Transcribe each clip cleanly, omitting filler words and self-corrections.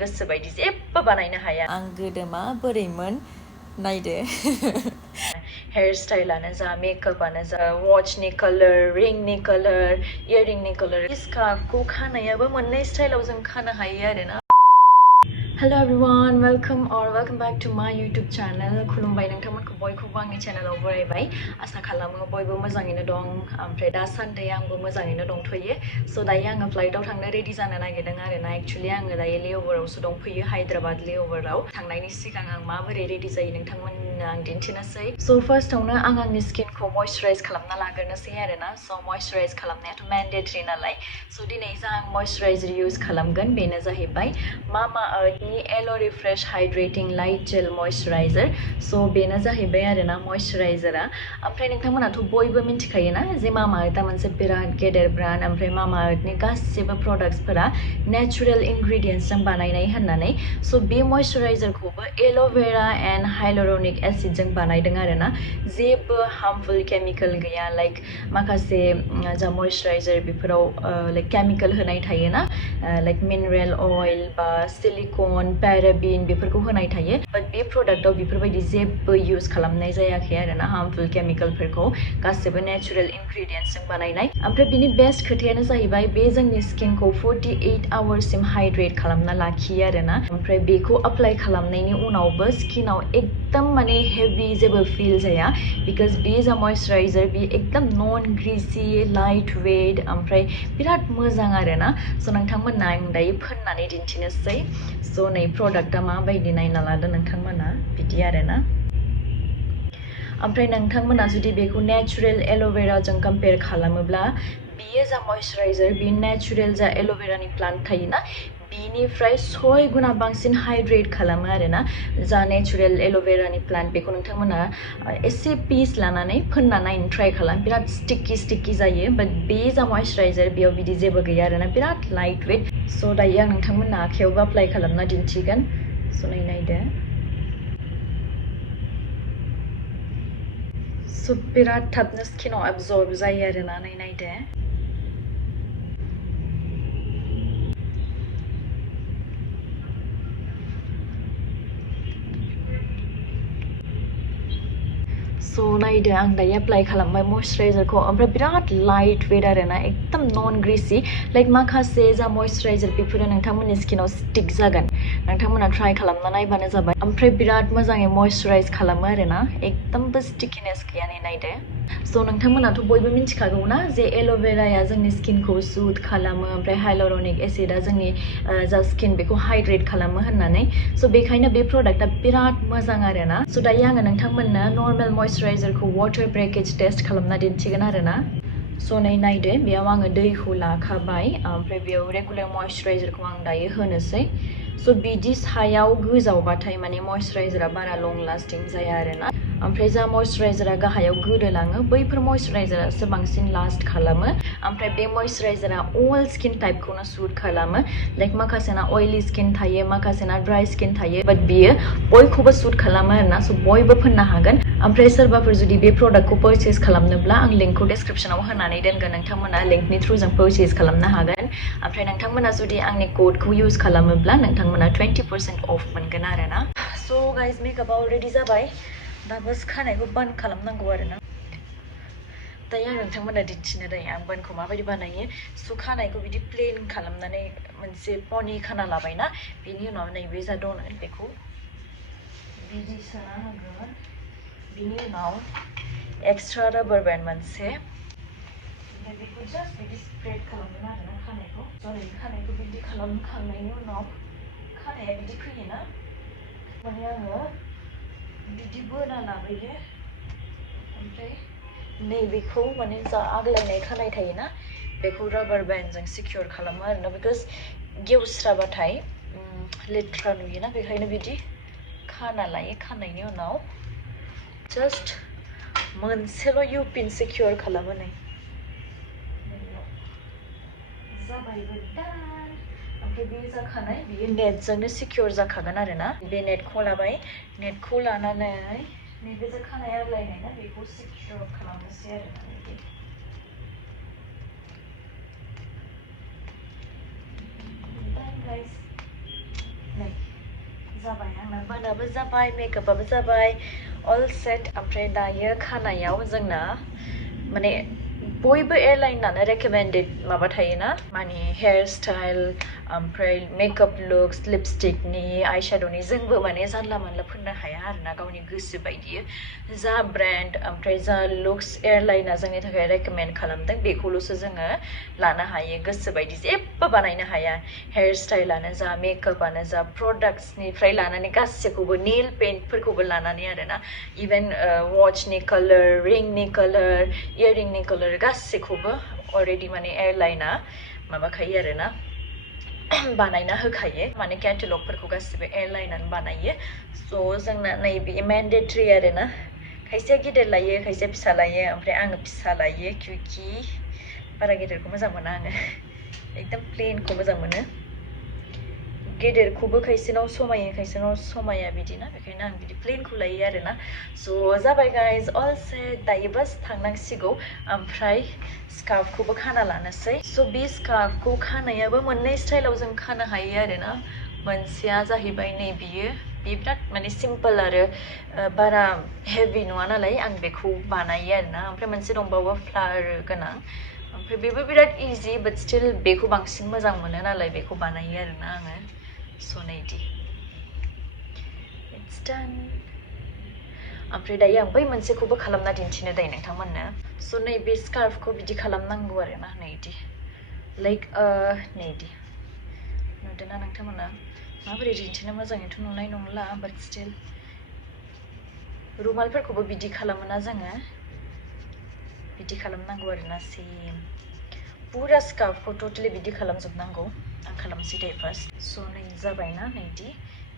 गोसो बायदि जेबो बानायनो हाया आं गोदो माबोरैमोन नायदो हेयर स्टाइलानो जा मेकआपानो जा वाचनि कलर रिंनि कलर इयारिंनि कलर स्कार्फखौ खानायाबो मोननै स्टाइलाव जों खानो हायो आरोना Hello everyone, welcome back to my YouTube channel. खुलुमबाय नोंथांमोनखौ बयखौबो आंनि चेनेलाव बरायबाय आसा खालामो बयबो मोजाङैनो दं ओमफ्राय दासान्दि आंबो मोजाङैनो दंथ'यो स' दायो आङो फ्लाइटआव थांनो रेडि जानो नागिरदों आरोना एक्चुअलि आङो दायो लेअभारावसो दंफैयो हायद्राबाद लेअभाराव थांनायनि सिगां आं माबोरै रेडि जायो नोंथांमोननो आं दिन्थिनोसै स' फार्स्टआवनो आं आंनि स्किनखौ मयस्चाराइज खालामना लाग्रोनोसै आरोना स' मयस्चाराइज खालामनायाथ' मेन्डेटरि नालाय स' दिनै जा आं मयस्चाराइजार इउज खालामगोन बेनो जाहैबाय मामाआर्थनि एल' refresh hydrating light gel moisturiser स' बेनो जाहैबाय आरोना मयस्चाराइजारा ओमफ्राय नोंथांमोनाथ' बयबो मिन्थिखायोना जे मामाआर्थआ मोनसे बिराद गेदेर ब्रान्ड ओमफ्राय मामाआर्थनि गासिबो प्रडाक्ट्सफोरा नेचुरेल इनग्रेडियेन्ट्सजों बानायनाय होननानै स' बे मयस्चाराइजारखौबो एल'भेरा एन्ड हाइलुरनिक एसिडजों बानायदों आरोना जेबो हार्मफुल केमिकेल गैया लाइक माखासे जा मयस्चाराइजार बेफोराव लाइक केमिकेल होनाय थायोना लाइक मिनेरेल अइल बा सिलिकन पेराबिन बेफोरखौ होनाय थायो बाट बे प्रडाक्टआव बेफोरबायदि जेबो इउज खालामनाय जायाखै आरोना हार्मफुल केमिकेलफोरखौ गासिबो नेचुरेल इनग्रेडियेन्ट्सजों बानायनाय ओमफ्राय बिनि बेस्ट खोथायानो जाहैबाय बे जोंनि स्किनखौ 48 आवार्ससिम हाइड्रेट खालामना लाखियो आरोना ओमफ्राय बेखौ एप्लाइ खालामनायनि उनावबो स्किनाव एकदम माने हेभि जेबो फिल जाया बिकज बे जा मयस्चाराइजार बे एकदम नन ग्रिसि लाइट वेट ओमफ्राय बिराद मोजां आरोना स' नोंथांमोना आं दायो फोननानै दिन्थिनोसै स' नै प्रडाक्टआ माबायदि नायना लादो नोंथांमोना बिदि आरोना ओमफ्राय नोंथांमोना जुदि बेखौ नेचुरेल एल'भेराजों कम्पेयार खालामोब्ला बियो जा मयस्चाराइजार बे नेचुरेल जा एल'भेरानि प्लान्ट थायोना बिनिफ्राय 6 गुना बांसिन हाइड्रेट खालामो आरोना जा नेचुरेल एल'भेरानि प्लान्ट बेखौ नोंथांमोना एसे पिस लानानै फोनना नायनो ट्राइ खालाम बिराद स्टिकि जायो बाट बे जा मयस्चाराइजार बेयाव बिदि जेबो गैया आरोना बिराद लाइट वेट स' दायो आं नोंथांमोना आखायावबो एप्लाइ खालामना दिन्थिगोन स' नायदो स' बिराद थाबनो स्किनाव एबजर्ब जायो आरोना नायदो स' नायदो आं दायो एप्लाइ खालामबाय मयस्चाराइजारखौ ओमफ्राय बिराद लाइट वेट आरोना एकदम नन ग्रिसि लाइक माखासे जा मयस्चाराइजार बेफोरो नोंथांमोननि स्किनाव स्टिक जागोन नोंथांमोना ट्राइ खालामना नायबानो जाबाय ओमफ्राय बिराद मोजाङै मयस्चाराइज खालामो आरोना एकदमबो स्टिकिनेस गैया नायदो स' नोंथांमोनाथ' बयबो मिन्थिखागौ ना जे एल'भेराया जोंनि स्किनखौ सुट खालामो ओमफ्राय हाइलुरनिक एसिडआ जोंनि जा स्किन बेखौ हाइड्रेट खालामो होननानै स' बेखायनो बे प्रडाक्टआ बिराद मोजां आरोना स' दायो आङो नोंथांमोननो नर्मेल मयस्चाराइजारखौ वाटार ब्रेकेज टेस्ट खालामना दिन्थिगोन आरोना स' नायदो बेयाव आङो दैखौ लाखाबाय ओमफ्राय बेयाव रेगुलार मयस्चाराइजारखौ आं दायो होनोसै स' बिदि सायाव गोजावबाथाय माने मयस्चाराइजारा बारा लं लास्टिं जाया आरोना ओमफ्राय जा मयस्चाराइजारा गाहायाव गोदोलाङो बैफोर मयस्चाराइजारासो बांसिन लास्ट खालामो ओमफ्राय बे मयस्चाराइजारा अल स्किन टाइपखौनो सुट खालामो लाइक माखासेना अइलि स्किन थायो माखासेना ड्राइ स्किन थायो बाट बियो बयखौबो सुट खालामो आरोना स' बयबो फोननो हागोन ओमफ्राय सोरबाफोर जुदि बे प्रडाक्टखौ पारचेज खालामनोब्ला आं लिंकखौ डिसक्रिपसनाव होनानै दोनगोन नोंथांमोना लिंकनि थ्रुजों पारचेज खालामनो हागोन ओमफ्राय नोंथांमोना जुदि आंनि क'डखौ इउज खालामोब्ला नोंथांमोना 20% अफ मोनगोन आरोना स' गाइस मेकआपआ अलरेडि जाबाय दा बस खानायखौ बान्द खालामनांगौ आरोना दायो आं नोंथांमोना दिन्थिनो दायो आं बानखौ माबायदि बानायो स' खानायखौ बिदि प्लेन खालामनानै मोनसे पनि खाना लाबायना बेनि उनाव नैबे जा दङ बेखौ बिदि सोना होगोन बिनि उनाव एक्सट्रा राबार बेन्ड मोनसे ओमफ्राय बेखौ जास्ट बिदि स्प्रेड खालामगोन आरोना खानायखौ जरै खानायखौ बिदि खालामखांनायनि उनाव खानाया बिदि फैयोना माने आङो बिदि बोना लाबोयो ओमफ्राय नैबेखौ माने जा आग्लायनाय खानाय थायोना बेखौ राबार बेन्डजों सिकिउर खालामो आरोना बिकज गेवस्राबाथाय लेथ्रा नुयोना बेखायनो बिदि खाना लायो खानायनि उनाव जास्ट मोनसेल' इउपिन सिकिउर खालामो नै जाबायबो दा ओमफ्राय बे जाखानाय बियो नेटजोंनो सिकिउर जाखागोन आरोना बे नेटखौ लाबाय नेटखौ लानानै नैबे जा खानाय आग्लायनाय ना बेखौ सिकिउर खालामनोसै आरोना बिदि गाइस जाबाय आंना बानाबो जाबाय मेकआपआबो जाबाय अल सेट ओमफ्राय दायो खानायाव जोंना माने बयबो एयारलाइनानो रेकमेन्डेड माबा थायोना माने हेयार स्टाइल ओमफ्राय मेकआप लुक्स लिपस्टिकनि आइशेड'नि जोंबो माने जानला मोनला फोननो हाया आरोना गावनि गोसो बायदि जा ब्रेन्ड ओमफ्राय जा लुक्स एयारलाइना जोंनि थाखाय रेकमेन्ड खालामदों बेखौल'सो जोङो लानो हायो गोसो बायदि जेबो बानायनो हाया हेयार स्टाइलानो जा मेकआपआनो जा प्रडाक्ट्सनिफ्राय लानानै गासैखौबो नेल पेन्टफोरखौबो लानानै आरोना इभेन वाचनि कालार रिंनि कालार इयारिंनि कालार गासैखौबो अलरेडि माने एयारलाइना माबाखायो आरोना बानायना होखायो माने केटेलगफोरखौ गासिबो एयारलाइनानो बानायो स' जोंना नैबे मेन्डेटरि आरोना खायसेया गिदिर लायो खायसेया फिसा लायो ओमफ्राय आङो फिसा लायो क्योंकि बारा गिदिरखौ मोजां मोना आङो एकदम प्लेनखौ मोजां मोनो गेदेरखौबो खायसेनाव समाया बिदिना बेखायनो आं बिदि प्लेनखौ लायो आरोना स' जाबाय गाइस अल सेट दायो बास थांनांसिगौ ओमफ्राय स्कार्फखौबो खाना लानोसै स' बे स्कार्फखौ खानायाबो मोननै स्टाइलाव जों खानो हायो आरोना मोनसेया जाहैबाय नै बियो बे बिराद माने सिम्पल आरो बारा हेभि नङा नालाय आं बेखौ बानायो आरोना ओमफ्राय मोनसे दंबावो फ्लावर गोनां ओमफ्राय बेबो बिराद इजि बाट स्टिल बेखौ बांसिन मोजां मोनो नालाय बेखौ बानायो आरोना आङो स' नैदि इट्स डान ओमफ्राय दायो आं बै मोनसेखौबो खालामना दिन्थिनो दायो नोंथांमोननो स' नैबे स्कार्फखौ बिदि खालामनांगौ आरोना नैदि लाइक नैदि नुदोंना नोंथांमोना माबोरै दिन्थिनो मोजाङैथ' नुनाय नंला बाट स्टिल रुमालफोरखौबो बिदि खालामोना जोङो बिदि खालामनांगौ आरोना सेम पुरा स्कार्फखौ टटेलि बिदि खालामजोबनांगौ आं खालामसै दे फार्स्ट स' नै जाबायना नैदि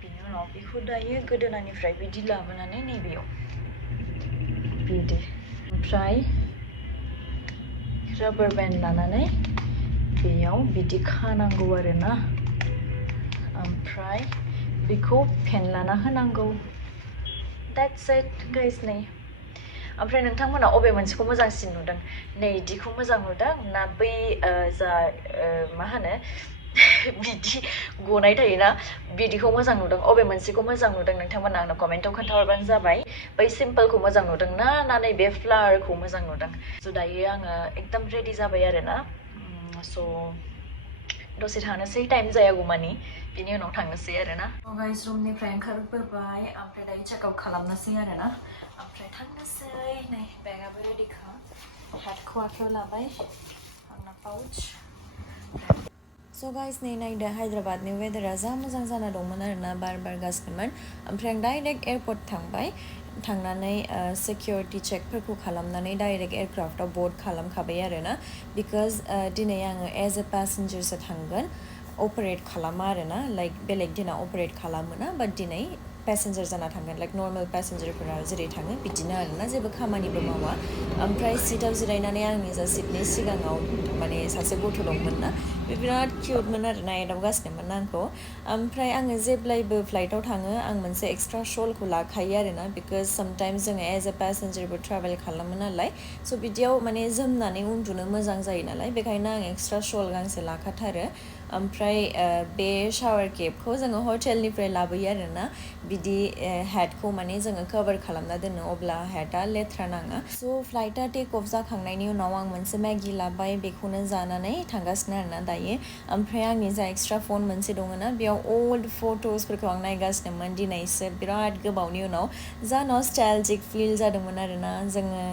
बिनि उनाव बेखौ दायो गोदोनानिफ्राय बिदि लाबोनानै नैबेयाव बिदि ओमफ्राय राबार बेन्ड लानानै बेयाव बिदि खानांगौ आरोना ओमफ्राय बेखौ फेनलाना होनांगौ that's it guys नै ओमफ्राय नोंथांमोना अबे मोनसेखौ मोजांसिन नुदों नैदिखौ मोजां नुदों ना बै जा मा होनो बिदि गनाय थायोना बिदिखौ मोजां नुदों अबे मोनसेखौ मोजां नुदों नोंथांमोना आंनो कमेन्टआव खोन्थाहरबानो जाबाय बै सिम्पलखौ मोजां नुदों ना नैबे फ्लावारखौ मोजां नुदों स' दायो आङो एकदम रेडि जाबाय आरोना स' दसे थांनोसै टाइम जायागौमानि बिनि उनाव थांनोसै आरोना गाइस रुमनिफ्राय ओंखारबोबाय ओमफ्राय दायो चेकआउट खालामनोसै आरोना ओमफ्राय थांनोसै नै बेगाबो रेडिखा हेडखौ आखायाव लाबाय आंना पाउच स' गाइस नै नायदो हायद्राबादनि वेदारा जा मोजां जाना दंमोन आरोना बार बारगासिनोमोन ओमफ्राय आं डाइरेक्ट एयारपर्ट थांबाय थांनानै सिकिउरिटि चेकफोरखौ खालामनानै डाइरेक्ट एयारक्राफ्टआव बोर्ड खालामखाबाय आरोना बिकज दिनै आङो एज ए पेसेन्जारसो थांगोन अपारेट खालामा आरोना लाइक बेलेग दिनाव अपारेट खालामोना बाट दिनै पेसेन्जार जाना थांगोन लाइक नर्मेल पेसेन्जारफोरा जेरै थाङो बिदिनो आरोना जेबो खामानिबो मावा ओमफ्राय सिटआव जिरायनानै आंनि जा सिटनि सिगाङाव माने सासे गथ' दंमोन ना बे बिराद किउटमोन आरोना एदावगासिनोमोन आंखौ ओमफ्राय आङो जेब्लायबो फ्लाइटआव थाङो आं मोनसे एक्सट्रा शलखौ लाखायो आरोना बिकज सामटाइम्स जोङो एज ए पेसेन्जारबो ट्रेभेल खालामो नालाय स' बिदियाव माने जोमनानै उन्दुनो मोजां जायो नालाय बेखायनो आं एक्सट्रा शल गांसे लाखाथारो ओमफ्राय बे शावार केपखौ जोङो हटेलनिफ्राय लाबोयो आरोना बिदि हेडखौ माने जोङो कभार खालामना दोनो अब्ला हेडआ लेथ्रा नाङा स' फ्लाइटआ टेक अफ जाखांनायनि उनाव आं मोनसे मेगि लाबाय बेखौनो जानानै थांगासिनो आरोना दायो ओमफ्राय आंनि जा एक्सट्रा फन मोनसे दङ ना बेयाव ओल्ड फट'सफोरखौ आं नायगासिनोमोन दिनैसो बिराद गोबावनि उनाव जा नस्टेलजिक फिल जादोंमोन आरोना जोङो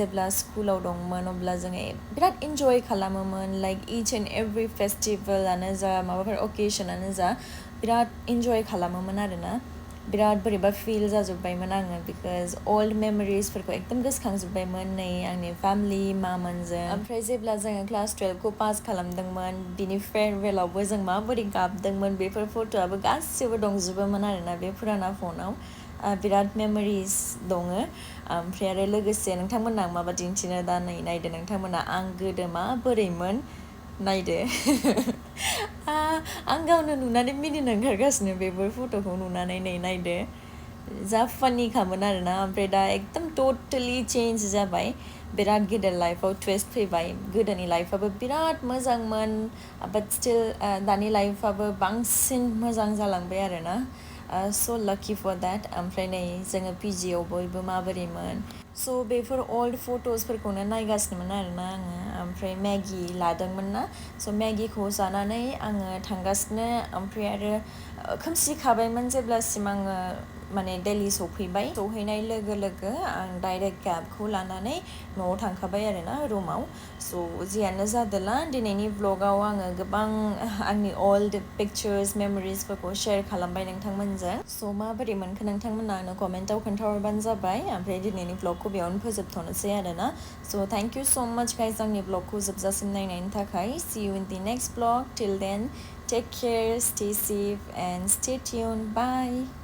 जेब्ला स्कुलाव दंमोन अब्ला जोङो बिराद इन्जय खालामोमोन लाइक इच एन्ड एभ्रि फेस्टिभेलानो जा माबाफोर अकेसनानो जा बिराद इन्जय खालामोमोन आरोना बिराद बोरैबा फिल जाजोब्बायमोन आङो बिकज अल्ड मेम'रिसफोरखौ एकदम गोसोखांजोब्बायमोन नै आंनि फेमिलि मामोनजों ओमफ्राय जेब्ला जोङो क्लास 12खौ पास खालामदोंमोन बिनि फेयारवेलावबो जों माबोरै गाबदोंमोन बेफोर फट'आबो गासिबो दंजोबोमोन आरोना बे फुराना फनाव बिराद मेम'रिस दङ ओमफ्राय आरो लोगोसे नोंथांमोना माबा दिन्थिनो दा नै नायदो नोंथांमोना आं गोदो माबोरैमोन नायदो आं गावनो नुनानै मिनिनो ओंखारगासिनो बेफोर फट'खौ नुनानै नै नायदो जा फानिखामोन आरोना ओमफ्राय दा एकदम टटेलि चेन्ज जाबाय बिराद गिदिर लाइफआव टुइस्ट फैबाय गोदोनि लाइफआबो बिराद मोजांमोन बाट स्टिल दानि लाइफआबो बांसिन मोजां जालांबाय आरोना so lucky for that. ओमफ्राय नै जोङो PG आव बयबो माबोरैमोन स' बेफोर ओल्ड फट'सफोरखौनो नायगासिनोमोन आरोना आङो ओमफ्राय मेगि लादोंमोन ना स' मेगिखौ जानानै आङो थांगासिनो ओमफ्राय आरो खोमसिखाबायमोन जेब्लासिम आङो माने दिल्ली सौफैबाय सौहैनाय लोगो लोगो आं डाइरेक्ट केबखौ लानानै न'आव थांखाबाय आरोना रुमाव स' जियानो जादोला दिनैनि व्लगाव आङो गोबां आंनि ओल्ड पिक्चार्स मेम'रिसफोरखौ शेयार खालामबाय नोंथांमोनजों स' माबोरै मोनखो नोंथांमोना आंनो कमेन्टाव खोन्थाहरबानो जाबाय ओमफ्राय दिनैनि व्लगखौ बेयावनो फोजोबथ'नोसै आरोना स' थेंक इउ स' माच गाइस आंनि व्लगखौ जोबजासिम नायनायनि थाखाय see you in the next vlog till then take care stay safe and stay tuned bye